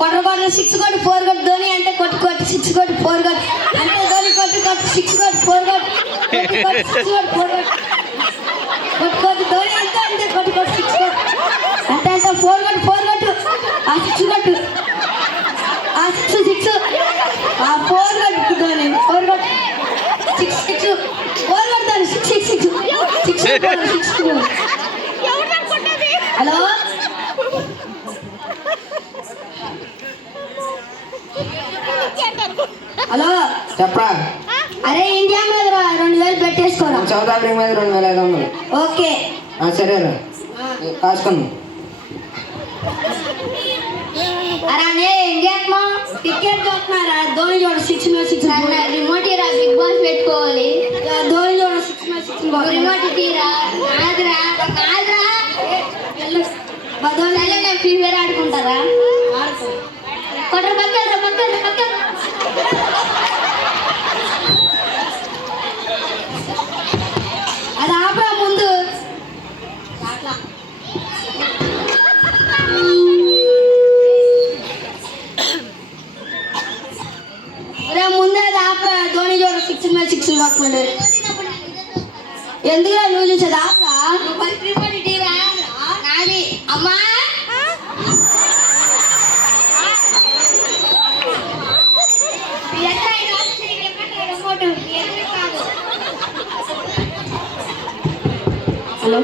కొట్ట 6 కొట్టు 4 కొట్టు ధోని అంటే కొట్టు 6 కొట్టు 4 కొట్టు అంటే ధోని కొట్టు 6 కొట్టు 4 కొట్టు 6 కొట్టు 4 కొట్టు ధోని అంటే కొట్టు 6 కొట్టు అంటే 4 కొట్టు ఆ 6 కొట్టు ఆ 6 ఆ 4 కొట్టు ధోని 4 కొట్టు 6 4 కొడతాను 6 హలో హలో చెప్పరా? అరే ఇండియా మీద 2000 పెట్టేసుకోరా. సౌత్ ఆఫ్రికా మీద 2500. ఓకే సరేరా కాసుకుందాం. అరే ఇండియా టికెట్ చూస్తున్నారా? ధోని చూడ 6 రిమోట్ ఇరా బిగ్ బాస్ పెట్టుకోవాలి. ధోని చూడ 6 రిమోట్ తీరా నాదిరా ధోని నేను ఫ్రీ ఫైర్ ఆడుకుంటారా? కొట్టరు పక్కన అది ఆపరా ముందు. ముందే అది ఆపరా. ధోని చూడ 6 కాకుండా ఎందుకు నువ్వు చూసేది ఆపరా. నాది అమ్మా హలో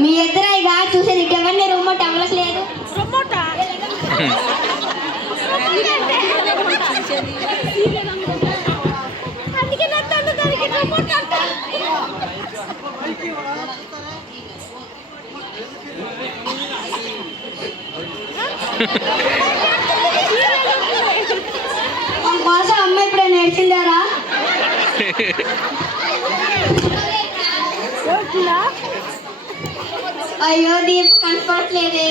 మీ ఎదురైగా చూసేది ఎవరిని రిమోట్ అవ్వట్లేదు. కోసం అమ్మ ఇప్పుడు నేర్చిందారా? అయ్యో దీపు కనపడట్లేదే.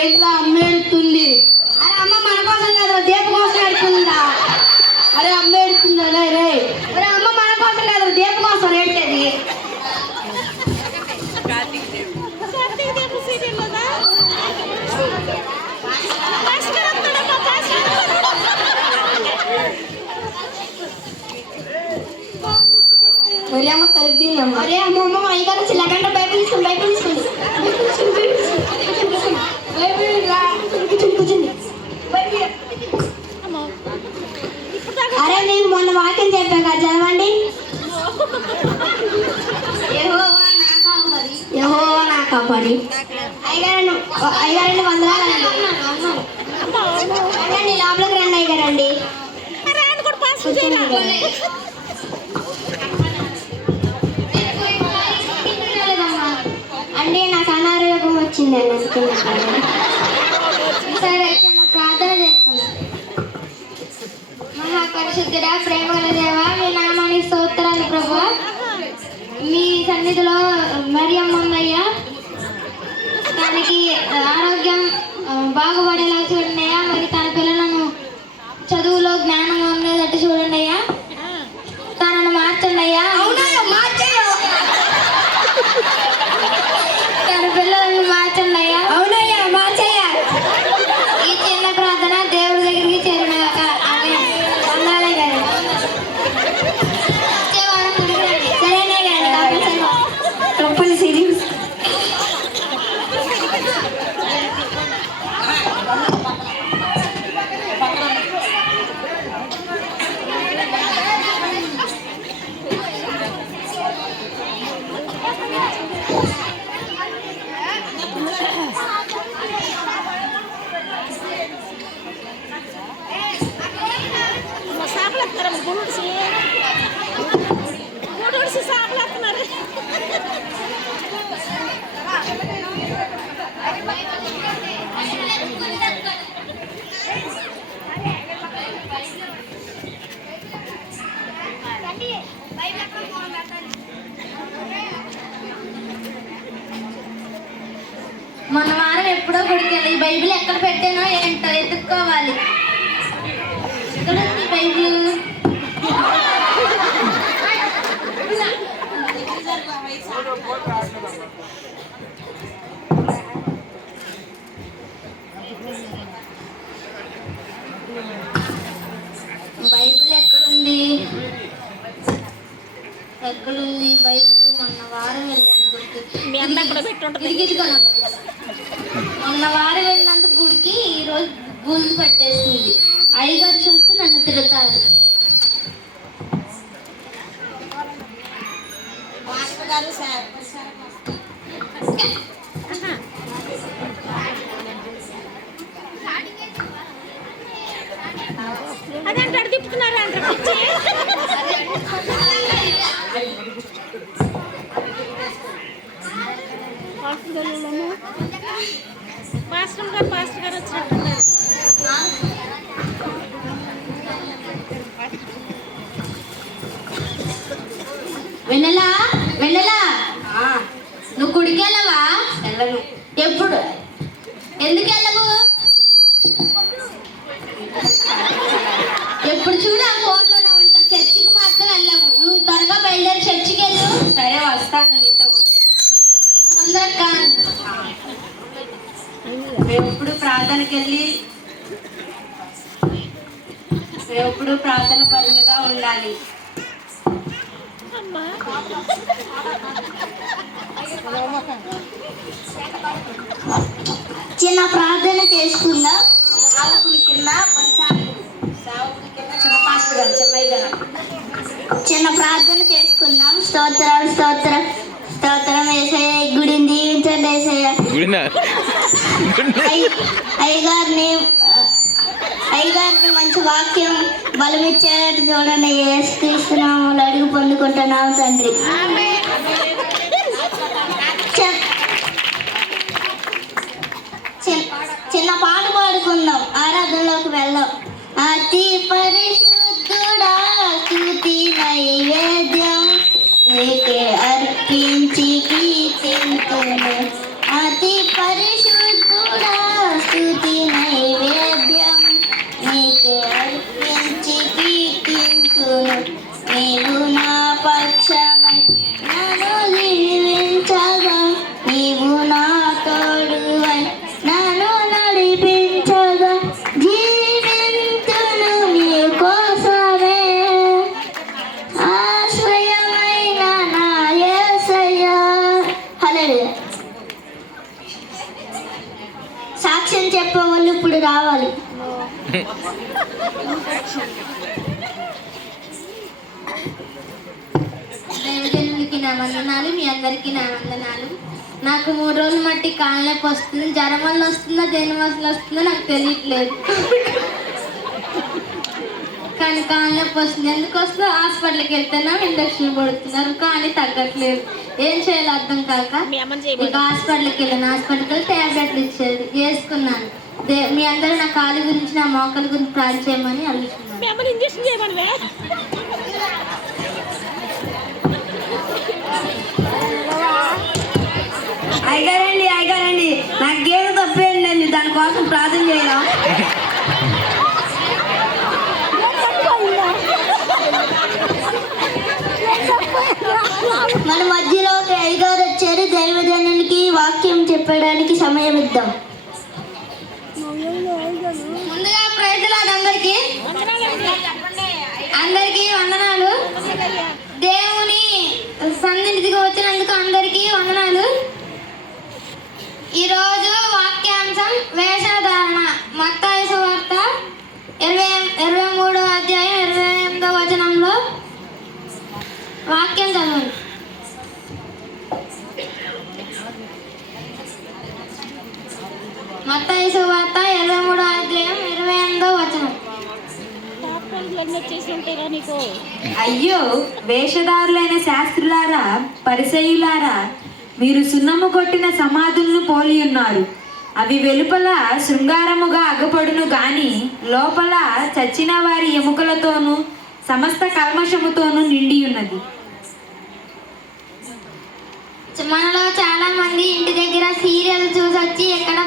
ఏంట్రా అమ్మ ఏడుతుంది? అరే అమ్మ మన కోసం కదా దీప కోసం ఏడుతుందా? అరే అమ్మ ఏడుతుందా? రే అరే అమ్మ మన కోసం కదా దీప కోసం ఏడ్చేది. ఒరే అమ్మ తలుపు అమ్మ. అరే అమ్మ అయ్యగారు వచ్చి లేకంటే బయట తీసుకోండి అరే నేను మొన్న వాక్యం చెప్పాక చదవండి. యెహోవా నా కాపరి. అయ్యగారండి వందనాలండి. లోపలికి రండి అయ్యగారండి. అంటే నాకు అనారోగ్యం వచ్చిందండి అనుకున్నాను. సరే అయితే ప్రార్థన చేసుకున్నాను. మహాపరిశుద్ధుడా ప్రేమగల దేవా మీ నామానికి స్తోత్రాలు ప్రభువా. మీ సన్నిధిలో మరియమ్మ ఉందయ్యా, దానికి ఆరోగ్యం బాగుపడేలా చూడండి అయ్యా. మరి తన పిల్లలను చదువులో జ్ఞానం ఉండేటట్టు చూడండి అయ్యా. తనను మార్చండి అయ్యా. తన పిల్లలను మార్చండి అయ్యా. అవునయ్యా మార్చయ్యా. ఈ చిన్న ప్రార్థన దేవుడి దగ్గరికి చేరినాక వందాలే గారు సరేనే గారు తప్పనిసరి ఎప్పుడో గుడికెళ్ళి ఈ బైబిల్ ఎక్కడ పెట్టానో ఏంటో ఎత్తుక్కోవాలి. ఎక్కడ ఉంది బైబిల్? బైబిల్ ఎక్కడుంది? ఎక్కడుంది బైబిల్? మొన్న వారం వెళ్ళాను గుడికి. ఇదిగోనా బైబిల్. మొన్న వారం వెళ్ళినందుకు గుడికి ఈరోజు గుళ్ళు పట్టేసింది. అయ్యగారు చూస్తే నన్ను తిడతారు. అదంటాడు తిప్పుతున్నారు అంటారు. పాస్టర్ గారు వచ్చినట్టున్నారు. వెళ్ళలా వెళ్ళలా నువ్వు గుడికి వెళ్ళవా? వెళ్ళను. ఎప్పుడు? ఎందుకు వెళ్ళవు? ఎప్పుడు చూడు ఆ ఫోన్లోనే ఉంటావు. చర్చికి మాత్రం వెళ్ళవు. నువ్వు త్వరగా బయలుదేరి చర్చికి వెళ్ళు. సరే వస్తాను నీతో. తొందరగా. మేము ఎప్పుడు ప్రార్థన పరులుగా ఉండాలి. చిన్న ప్రార్థన చేసుకుందాం. సావుకుని కింద చిన్న పాస్టర్ గారు చెన్నై గారు చిన్న ప్రార్థన చేసుకుందాం. స్తోత్రం స్తోత్రం స్తోత్రం యేసయ్య. ఈ గుడిని దీవించండి యేసయ్య. అయ్యగారిని మంచి వాక్యం బలమిచ్చేటట్టు చూడండి. యేసుక్రీస్తు నామములో అడిగి పొందుకుంటున్నాం తండ్రి. చిన్న పాట పాడుకుందాం. ఆరాధనలోకి వెళ్దాం. అతి పరిశుద్ధుడా స్తుతి నైవేద్యం నీకే అర్పించి కీర్తింతును. అతి పరిశుద్ధుడా స్తుతి నైవేద్యం నీకే అర్పించి కీర్తింతును. నీవు నా పక్షమై నన్ను దీవించగా, నీవు నా తోడువై నన్ను నడిపించగా, జీవింతును నీ కోసమే. ఆశ్రయమైన నా యేసయ్యా. హల్లెలూయా. సాక్ష్యం చెప్పేవాళ్ళు ఇప్పుడు రావాలి. దేవజనులకి నా వందనాలు. మీ అందరికీ నా వందనాలు. నాకు 3 రోజులు మట్టి కాళ్ళనొప్పి వస్తుంది. జ్వరం వల్ల వస్తుందో దేని వల్ల వస్తుందో నాకు తెలియట్లేదు. కానీ కాళ్ళనొప్పి వస్తుంది. ఎందుకు వస్తుందో హాస్పిటల్కి వెళ్తున్నాం, ఇంజక్షన్ పడుతున్నారు, కానీ తగ్గట్లేదు. ఏం చేయాలో అర్థం కాక ఇక హాస్పిటల్కి వెళ్ళాను. హాస్పిటల్కి వెళ్ళి ట్యాబ్లెట్లు ఇచ్చేది వేసుకున్నాను. మీ అందరూ నా కాలు గురించి నా మోకాల గురించి ప్రార్థన చేయమని అడుగుతున్నాను. ఇంజక్షన్ చేయమని అయ్యగారండి నాకేదో తప్పేందండి. దానికోసం ప్రార్థన చేయడం. మన మధ్యలోకి అయ్యగారు వచ్చారు. దైవజనునికి వాక్యం చెప్పడానికి సమయం ఇద్దాం. ముందుగా ప్రైజ్ లార్డ్ అందరికీ వందనాలు. దేవుని సన్నిధికి వచ్చినందుకు అందరికీ వందనాలు. ఈరోజు వాక్యాంశం వేషధారణ. మత్తయి సువార్త 23వ అధ్యాయం 28వ వచనంలో వాక్యం చదవండి. మత్తయి సువార్త 23వ అధ్యాయం 28వ వచనం. అయ్యో వేషధారులైన శాస్త్రులారా, పరిసయ్యులారా, మీరు సున్నము కొట్టిన సమాధులను పోలి ఉన్నారు. అవి వెలుపల శృంగారముగా అగపడును గాని లోపల చచ్చిన వారి ఎముకలతోనూ సమస్త కల్మషముతోనూ నిండి ఉన్నది. మనలో చాలా మంది ఇంటి దగ్గర సీరియల్ చూసి వచ్చి ఎక్కడ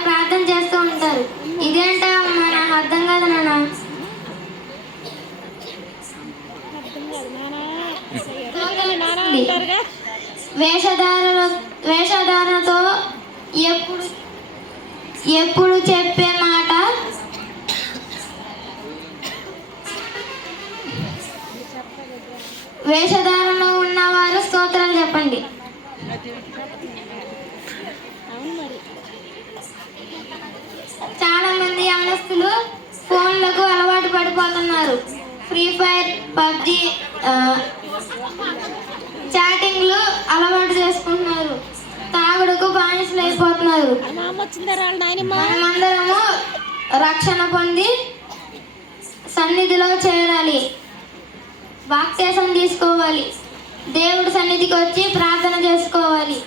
వేషధారణతో ఎప్పుడు చెప్పే మాట వేషధారణలో ఉన్నవారు స్తోత్రాలు చెప్పండి. అవును మరి. చాలా మంది యవనస్తులు ఫోన్లకు అలవాటు పడిపోతున్నారు. ఫ్రీ ఫైర్, పబ్జి, చాటింగ్లు అలవాటు చేసుకుంటున్నారు. తాగుడుకు బానిసలు అయిపోతున్నారు. మా అమ్మ వచ్చిందా వాళ్ళ నాయనమ్మ? మనమందరము రక్షణ పొంది సన్నిధిలో చేరాలి, బాప్తిసం తీసుకోవాలి, దేవుడి సన్నిధికి వచ్చి ప్రార్థన చేసుకోవాలి.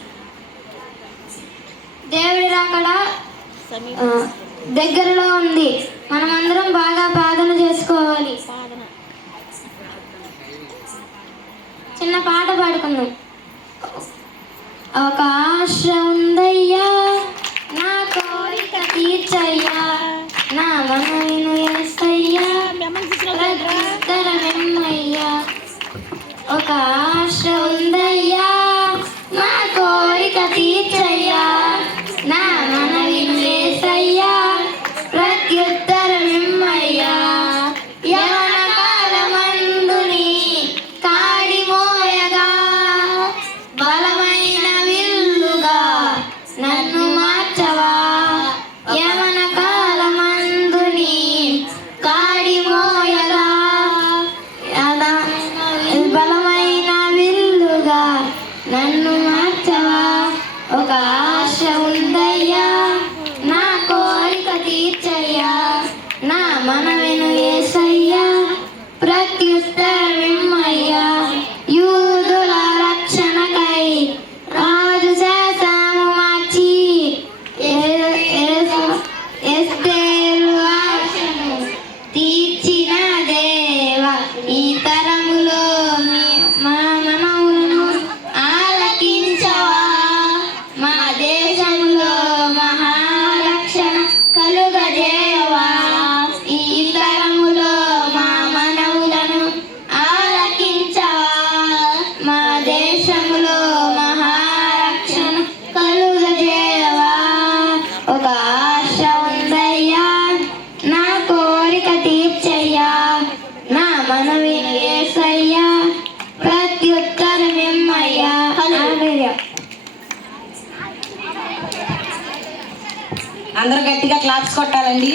దేవుడి రాకడ దగ్గరలో ఉంది. మనమందరం బాగా ప్రార్థన చేసుకోవాలి. సాధన. చిన్న పాట పాడుకుందాం. ఒక ఆశ ఉందయ్యా, నా కోరిక తీర్చయ్యా, నా మనవిను యేసయ్యా, మీ అమ్మని తీసుకురా. ప్రత్యుత్తరమిమ్మయ్యా. ఒక ఆశ ఉందయ్యా, నా కోరిక తీర్చయ్యా, నా మనవిను యేసయ్యా, ప్రత్యుత్తరమిమ్మయ్యా. యవన కాలమందుని కాడి మోయగా, బలమైన విల్లుగా నన్ను మార్చవా. యవన కాలమందుని కాడి మోయగా, బలమైన విల్లుగా నన్ను మార్చవా. ఒక ఆశ ఉందయ్యా, నా కోరిక తీర్చయ్యా, నా మనవిను యేసయ్యా, ప్రత్యుత్తరమిమ్మయ్యా. యూదుల రక్షణకై రాజు శాసనము మార్చి ఎస్తేరు ఆశను తీర్చిన దేవ, ఈ తరములో మా మనవులను ఆలకించవా. మా దేశంలో మహారక్షణ కలుగజేయవా. ఈ తరములో మా మనవులను ఆలకించవా. మా దేశంలో మహారక్షణ కలుగజేయవా. ఒక ఆశ ఉందయ్యా, నా కోరిక తీర్చయ్యా, నా మనవిని యేసయ్యా, ప్రత్యుత్తరమిమ్మయ్యా. హల్లెలూయా. అందరూ గట్టిగా క్లాప్స్ కొట్టాలండి.